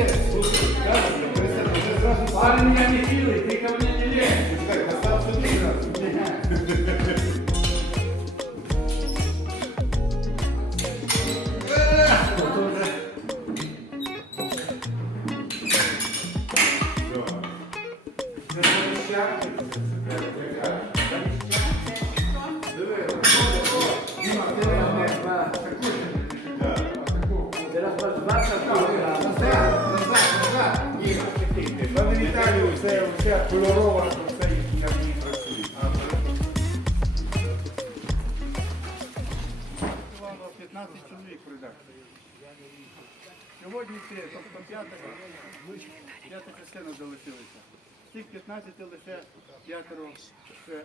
лезь, слушай, скажи, то есть это уже сразу... Парень меня не хилый, ты ко мне не лезь. Чекай, постав сюди сразу. Все. Це поліщанки, це прям, Диви, Дима, ти мене, таку, таку. Ти розбачився? Це вся кольорована, то все на ній працює. Працювало 15 чоловік в редакції. Сьогодні це, тобто п'ята, п'ята частина залишилася. З тих 15 лише п'ятеро це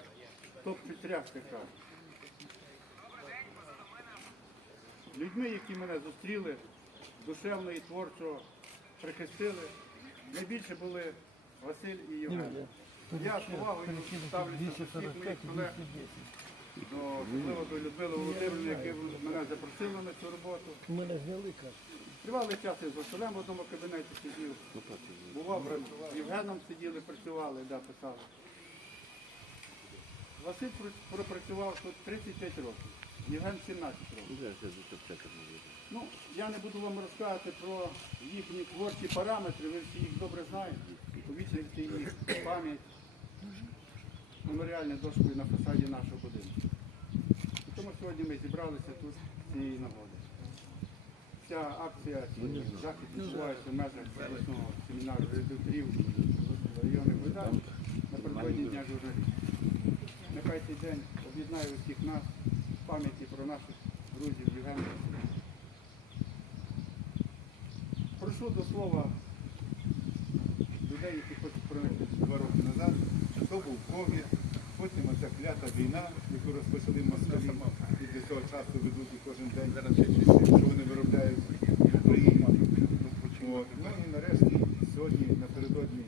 топ-підряд така. Людьми, які мене зустріли, душевно і творчо прихистили, найбільше були Василь і Євген. Я з повагою ставлюся до всіх моїх колег, до, особливо до Людмили Володимирівни, які мене запросили на цю роботу. Тривалий час я з Василем в одному кабінеті сидів. Бував, з Євгеном сиділи, працювали, да, писали. Василь пропрацював тут 35 років, Євген 17 років. Ну, я не буду вам розказувати про їхні творчі параметри, ви всі їх добре знаєте. Повічайте їх пам'ять меморіальною дошкою на фасаді нашого будинку. Тому сьогодні ми зібралися тут з цієї нагоди. Ця акція, захід відбувається в межах обласного семінару редакторів районних видань напередодні Дня журналістів. Нехай цей день об'єднає усіх нас в пам'яті про наших друзів Євгена. Прошу до слова людей, які хочуть пронести. Два роки назад, то був ковід, потім оця клята війна, яку розпочали москалі, і до цього часу ведуть і кожен день, що вони виробляють в Україні. От. Ну і нарешті сьогодні напередодні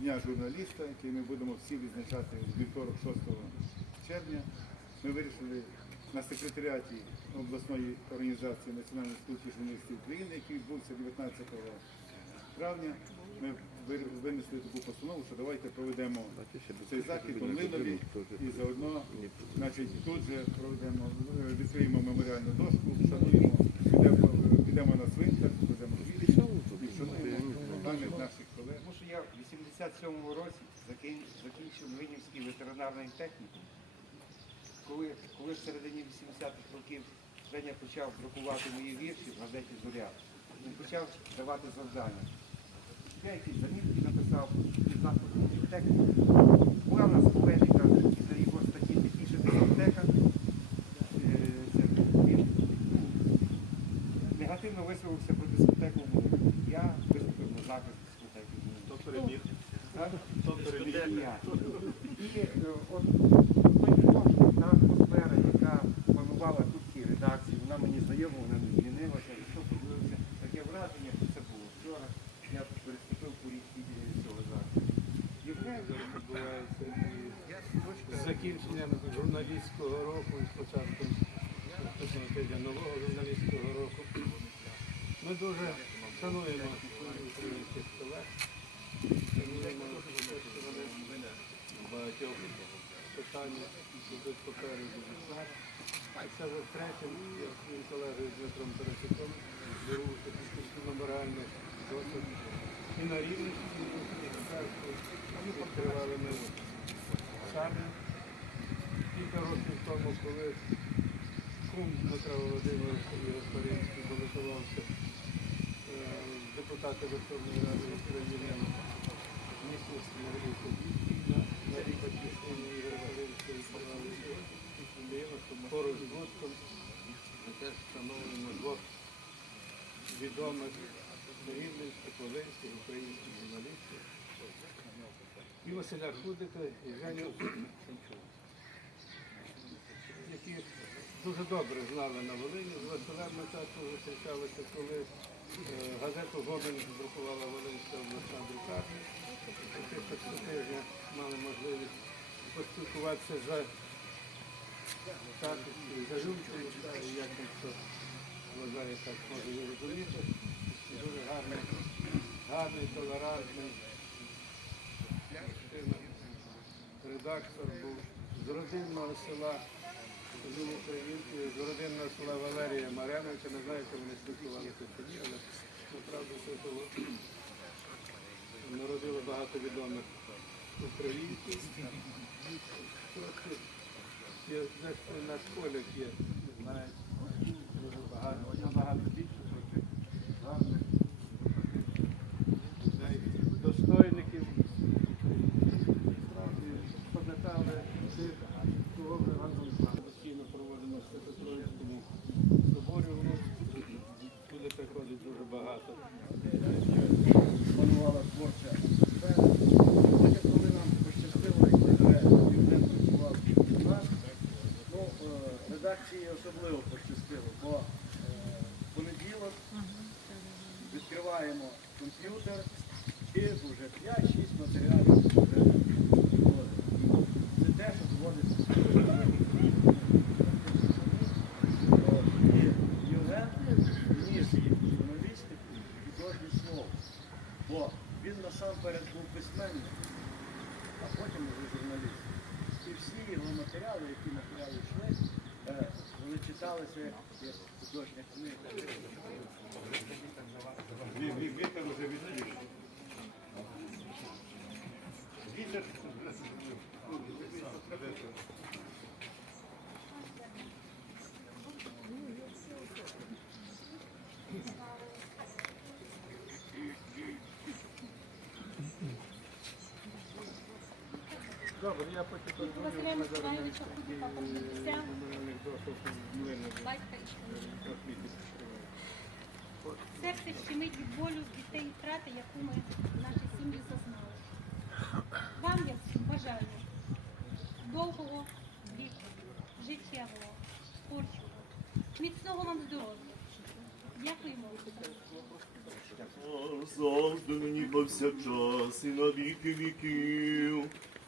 Дня журналіста, який ми будемо всі відзначати вівторок 6 червня, ми вирішили на секретаріаті обласної організації Національної спілки журналістів України, який відбувся 19 травня, ми винесли таку постанову, що давайте проведемо цей захід у Млинові і заодно значить, тут же проведемо, відкриємо меморіальну дошку, вшануємо, підемо, підемо на цвинтар, будемо і вшануємо пам'ять наших 57-му році закінчив Минівський ветеринарний технікум. Коли, коли в середині 80-х років Женя почав друкувати мої вірші в газеті Зоря, він почав давати завдання. Я якісь замітки написав, і захід техніку. Відбувається і з закінченням журналістського року і з початком тижня нового журналістського року. Ми дуже шануємо українських колег, шануємо те, що вони багатьох питаннях ідуть попереду. І це вже втретє, я своїм колегою Дмитром Тарасюком беру таку меморіальну досить і на рівні відкривали ми самі. Кілька років тому, коли кум Дмитра Володимировича і е, депутати Верховної Ради України Смирівку, на, рік батьківщини Ігоря Валерійовича відкривали поруч з Гудком. Ми теж встановлюємо двох відомих рівненських, волинських, українських журналістів. І Василя Худика, і Женю Шемчука, які дуже добре знали на Волині. З Василем ми часто зустрічалися, коли е, газету Гомель друкувала Волинська обласна друкарня. Тижня мали можливість поспілкуватися за за жінкою, як ніхто вважає, так може розуміти. Дуже гарний, гарний, толерантний, редактор був з родинного села жив українцею, з родинного села Валерія Маряновича. Не знаю, чи вони спілкувалися ні, але направду було. Народило багато відомих українців. Є десь на школі є, знаєте, дуже багато, більше багато. панувала творча атмосфера. Потім, коли нам пощастило, і коли вже Євген працював у нас, ну, е, редакції особливо пощастило, бо е, в понеділок відкриваємо комп'ютер і вже 5-6 матеріалів вже виходить. Це те, що доводиться. І Євген вніс журналістику і художнє слово. Бо він насамперед був письменник, а потім вже журналіст. І всі його матеріали, які матеріали йшли, е, вони читалися як художня книга. Добре, я потім Василя подзвоню. ми Миколаївича Худіка Батька і серце щемить від болю дітей і втрати, яку ми наші сім'ї зазнали. Вам я бажаю довгого віку, життєвого, творчого, міцного вам здоров'я. Дякуємо. завжди мені повсякчас і на віки віків.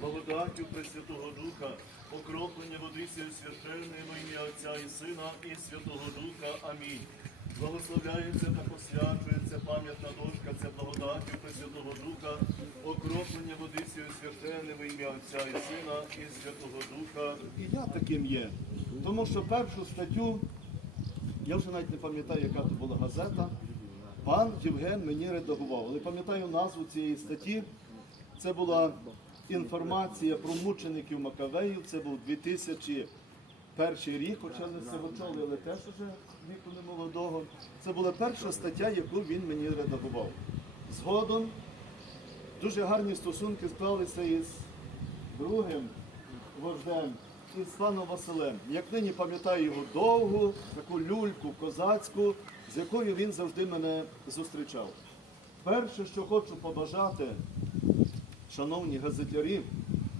благодаттю Пресвятого Духа, окроплення водицею священною ім'я Отця і Сина і Святого Духа. Амінь. Благословляється та посвячується пам'ятна дошка, ця благодаттю Пресвятого Духа, окроплення водицею священною ім'я Отця і Сина і Святого Духа. І я таким є. Тому що першу статтю, я вже навіть не пам'ятаю, яка то була газета, пан Євген мені редагував. Але пам'ятаю назву цієї статті. Це була інформація про мучеників Макавеїв. Це був 2001 рік, хоча не сивочолий, але теж уже віку не молодого. Це була перша стаття, яку він мені редагував. Згодом дуже гарні стосунки склалися із другим вождем, із паном Василем. Як нині пам'ятаю його довгу, таку люльку козацьку, з якою він завжди мене зустрічав. Перше, що хочу побажати, шановні газетярі,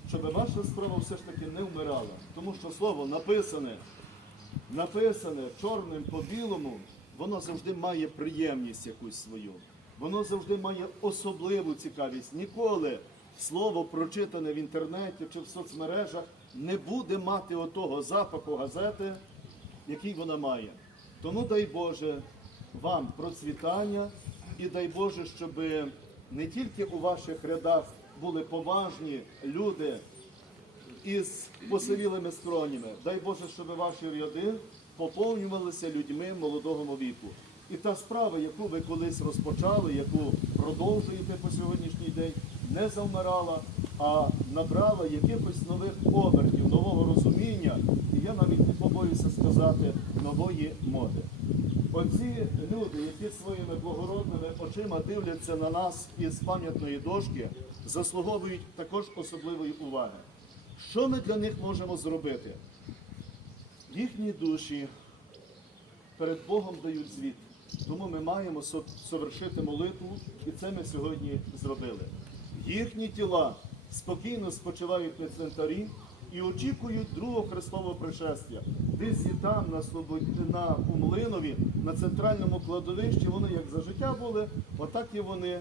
щоб ваша справа все ж таки не вмирала. Тому що слово написане, написане чорним по білому, воно завжди має приємність якусь свою. Воно завжди має особливу цікавість. Ніколи слово, прочитане в інтернеті чи в соцмережах, не буде мати отого запаху газети, який вона має. Тому дай Боже вам процвітання і дай Боже, щоб не тільки у ваших рядах були поважні люди із посивілими скронями. Дай Боже, щоб ваші ряди поповнювалися людьми молодого віку. І та справа, яку ви колись розпочали, яку продовжуєте по сьогоднішній день, не завмирала, а набрала якихось нових обертів, нового розуміння, і я навіть не побоюся сказати, нової моди. Оці люди, які своїми благородними очима дивляться на нас із пам'ятної дошки, заслуговують також особливої уваги. Що ми для них можемо зробити? Їхні душі перед Богом дають звіт. Тому ми маємо совершити молитву, і це ми сьогодні зробили. Їхні тіла спокійно спочивають на цвинтарі, і очікують другого Христового пришестя. Десь і там, на Слободі, на Умлинові, на центральному кладовищі, вони як за життя були, отак і вони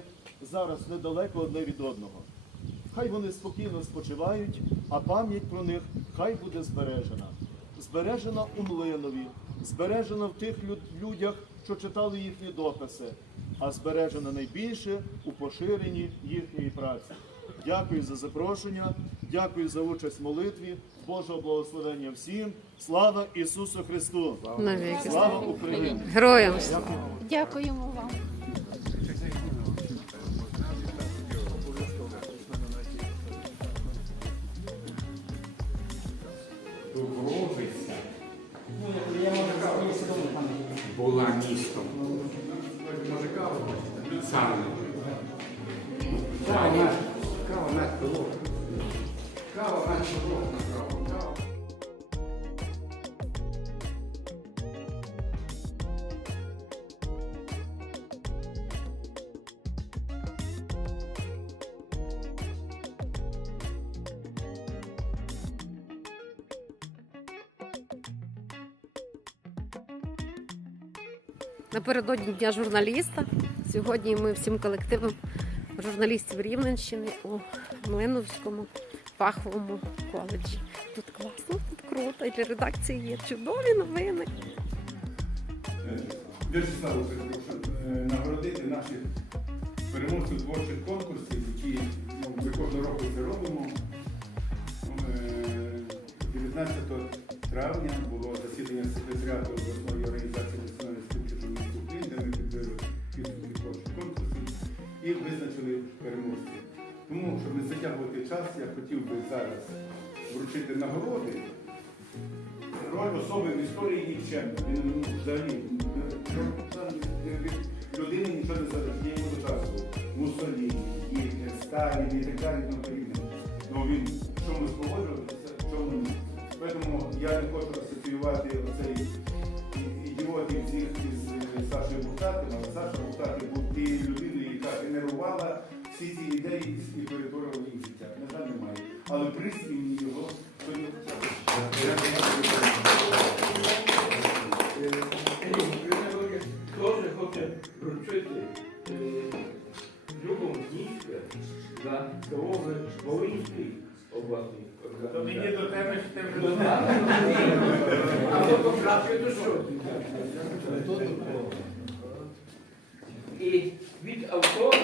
зараз недалеко одне від одного. Хай вони спокійно спочивають, а пам'ять про них хай буде збережена. Збережена у Млинові, збережена в тих люд- людях, що читали їхні дописи, а збережена найбільше у поширенні їхньої праці. Дякую за запрошення, дякую за участь в молитві. Божого благословення всім. Слава Ісусу Христу! Навіки. Слава Україні! Героям. Дякуємо вам. Дубровиця була містом. Саме. Напередодні Дня журналіста. Сьогодні ми всім колективом журналістів Рівненщини у Млиновському фаховому коледжі. Тут класно, тут круто. І для редакції є чудові новини. Вячеславу, е, нагородити наших переможців творчих конкурсів, які ну, ми кожного року це робимо. Е, 19 травня було засідання секретаріату обласної організації і визначили переможців. Тому, щоб не затягувати час, я хотів би зараз вручити нагороди. Роль особи в історії нікчемна. Він взагалі людини нічого не. Я йому доказував. Муссоліні, Гітлер, Сталін і так далі. тому подібне. Ну він в чомусь погоджувався, в чому ні. Тому я не хочу асоціювати оцей ідіотів всіх із е, Сашою Бухтатим, але Саша Бухтатим був тією людиною, генерувала всі ці ідеї і перетворювала їх в життя. На жаль, немає. Але прислівні його то не Теж хоче вручити Любом Дністра за кого Волинський обласний. То мені до тебе що ти вже. А то покраще до що? І від автора